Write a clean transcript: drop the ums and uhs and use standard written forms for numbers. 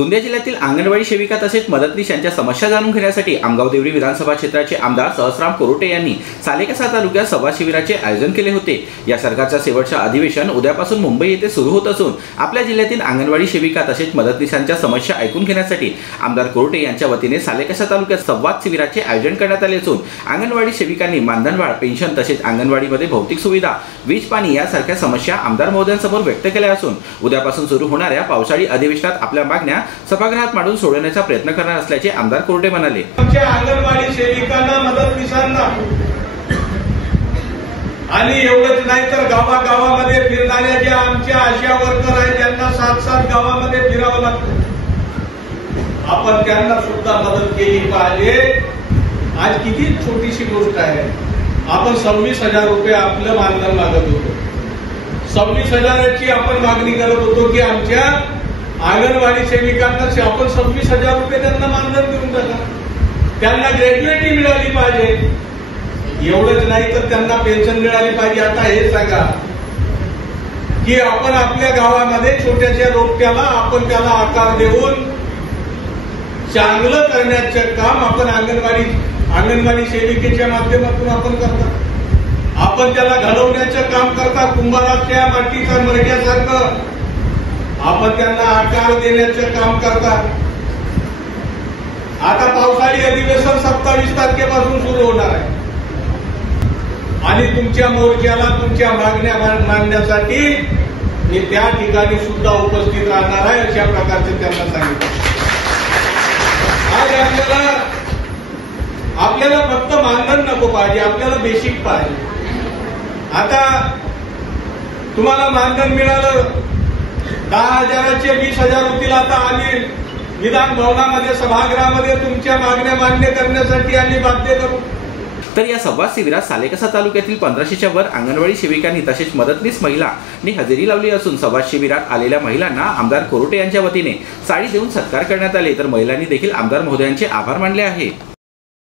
गोंदिया जिल्ह्यातील अंगणवाडी सेविका तसेच मदतनीस यांच्या समस्या जाणून घेण्यासाठी आमगाव देवरी विधानसभा क्षेत्राचे आमदार सहस्राम कोरोटे यांनी सालेकसा तालुक्यात संवाद शिबिराचे आयोजन केले होते। या सरकारचा शेवटचा अधिवेशन उद्यापासून मुंबई येथे सुरू होत असून आपल्या जिल्ह्यातील अंगणवाडी सेविका तसेच मदतनीसांच्या समस्या ऐकून घेण्यासाठी आमदार कोरोटे यांच्या वतीने सालेकसा तालुक्यात संवाद शिबिराचे आयोजन करण्यात आले असून अंगणवाडी सेविकांनी मानधनवाढ, पेन्शन तसेच अंगणवाडीमध्ये भौतिक सुविधा, वीज पाणी यासारख्या समस्या आमदार महोदयांसमोर व्यक्त केल्या असून उद्यापासून सुरू होणाऱ्या पावसाळी अधिवेशनात आपल्या मागण्या सभागृहात मांडून सोडवण्याचा प्रयत्न करणार असल्याचे आमदार कोरटे म्हणाले। आमच्या अंगणवाडी सेविकांना, मदतनीसांना आणि एवढंच नाही तर गावागावामध्ये फिरणाऱ्या ज्या आमच्या आशा वर्कर आहेत त्यांना 7-7 गावामध्ये फिरावं लागतं। आपण त्यांना सुद्धा मदत केली पाहिजे। आज किती छोटीशी गोष्ट आहे, आपण 26,000 रुपये आपलं मानधन मागत होतो। 26,000ची आपण मागणी करत होतो की आमच्या अंगणवाडी सेविकांना आपण 26,000 रुपये त्यांना मानधन देऊन टाका, त्यांना ग्रॅज्युएटी मिळाली पाहिजे। एवढंच नाही तर त्यांना पेन्शन मिळाली पाहिजे। आता हे सांगा की आपण आपल्या गावामध्ये छोट्याशा रोपट्याला आपण त्याला आकार देऊन चांगलं करण्याचं काम आपण अंगणवाडी सेविकेच्या माध्यमातून आपण करतात। आपण त्याला घडवण्याचं काम करता, कुंभाराच्या मातीचा मरण्यासारखं आपण त्यांना आकार देण्याचं काम करतात। आता पावसाळी अधिवेशन 27 तारखेपासून सुरू होणार आहे आणि तुमच्या मोर्चाला तुमच्या मागण्या मांडण्यासाठी मी त्या ठिकाणी सुद्धा उपस्थित राहणार आहे, अशा प्रकारचे त्यांना सांगितलं। आज आपल्याला फक्त मानधन नको पाहिजे, आपल्याला बेसिक पाहिजे। आता तुम्हाला मानधन मिळालं, 10,000चे 20,000 होतील। आता आम्ही विधान भवनामध्ये, सभागृहामध्ये तुमच्या मागण्या मान्य करण्यासाठी आम्ही बाध्य करू। तर या संवाद शिबिरात सालेकसा तालुक्यातील 1500च्या वर अंगणवाडी सेविकांनी तसेच मदतनीस महिलांनी हजेरी लावली असून संवाद शिबिरात आलेल्या महिलांना आमदार कोरोटे यांच्या वतीने साडी देऊन सत्कार करण्यात आले, तर महिलांनी देखील आमदार महोदयांचे आभार मानले आहे।